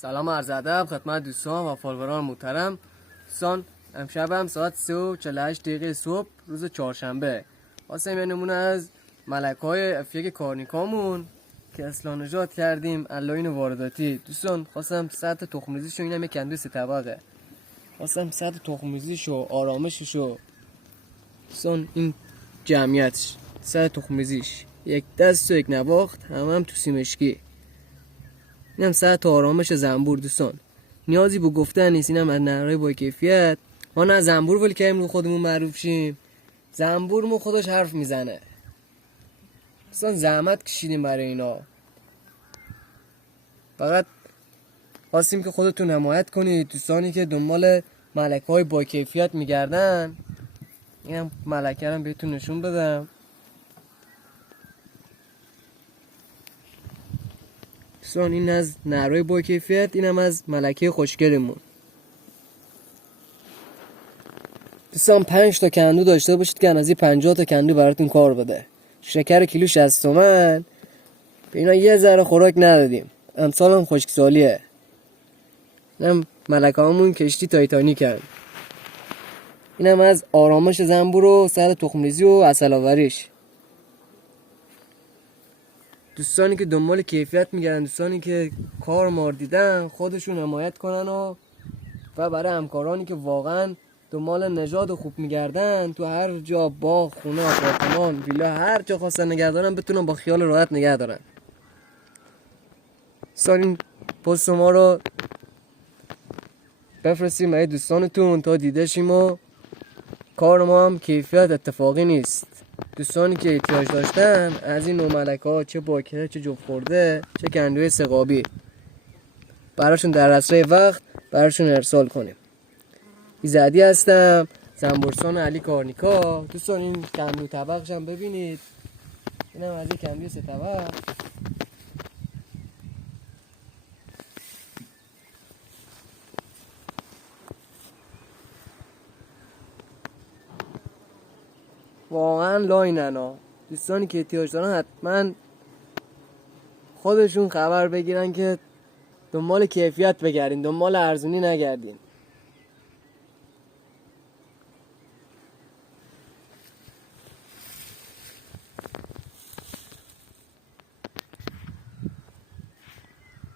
سلام عرض ادب خدمت دوستان و فالووران محترم. دوستان امشب هم ساعت 3:48 صبح روز چهارشنبه خواستیم یه نمونه از ملک‌های افیک کارنیکامون که اصلاح نجات کردیم الاین وارداتی. دوستان خواستم سطح تخم‌ریزیشو، اینم یک کندوی 3 طبقه، خواستم سطح تخم‌ریزیشو آرامششو، دوستان این جمعیتش سطح تخم‌ریزیش یک دست و یک نواخت هم تو سیمشکی، اینم سطح آرامش زنبور. دوستان نیازی به گفتن نیست، اینم از نهرهای با کیفیت. ما نه زنبور ولی کردیم رو خودمون معروف شیم، زنبور مو خودش حرف میزنه. دوستان زحمت کشیدیم برای اینا، فقط خواستیم که خودتون حمایت کنید. دوستانی که دنبال ملک‌های با کیفیت میگردن، اینم ملکه رو بهتون نشون بدم. دوستان این از نهرهای با کیفیت، اینم از ملکه خوشگلمون. دوستان 5 تا کندو داشته باشید که از این 50 تا کندو براتون کار بده. شکر کیلو 60 تومن. به اینا یه ذره خوراک ندادیم، امسال هم خشکسالیه. اینم ملکه همون کشتی تایتانیکن. اینم از آرامش زنبور و سر تخم‌ریزی و عسل آوریش. دوستانی که دنبال کیفیت میگردن، دوستانی که کار مار دیدن، خودشون حمایت کنن و برای همکارانی که واقعا دنبال نژاد خوب میگردن، تو هر جا باغ، خونه، آپارتمان، ویلا، هر جا خواستن نگه دارن بتونن با خیال راحت نگه دارن. دوستان این پست ما رو بفرستیم برای دوستانتون تا دیده شیم و کار ما هم کیفیت اتفاقی نیست. دوستانی که احتیاج داشتن از این نوع ملک‌ها، چه باکره چه جفت خورده چه کندوی سقابی، براشون در اسرع وقت براشون ارسال کنیم. ایزدی هستم، زنبورسان علی کارنیکا. دوستان این کندو طبقش هم ببینید، اینم از این کندوی 3 طبق. واقعا لاینن ها. دوستانی که احتیاج دارن حتما خودشون خبر بگیرن که دنبال کیفیت بگردین، دنبال ارزونی نگردین.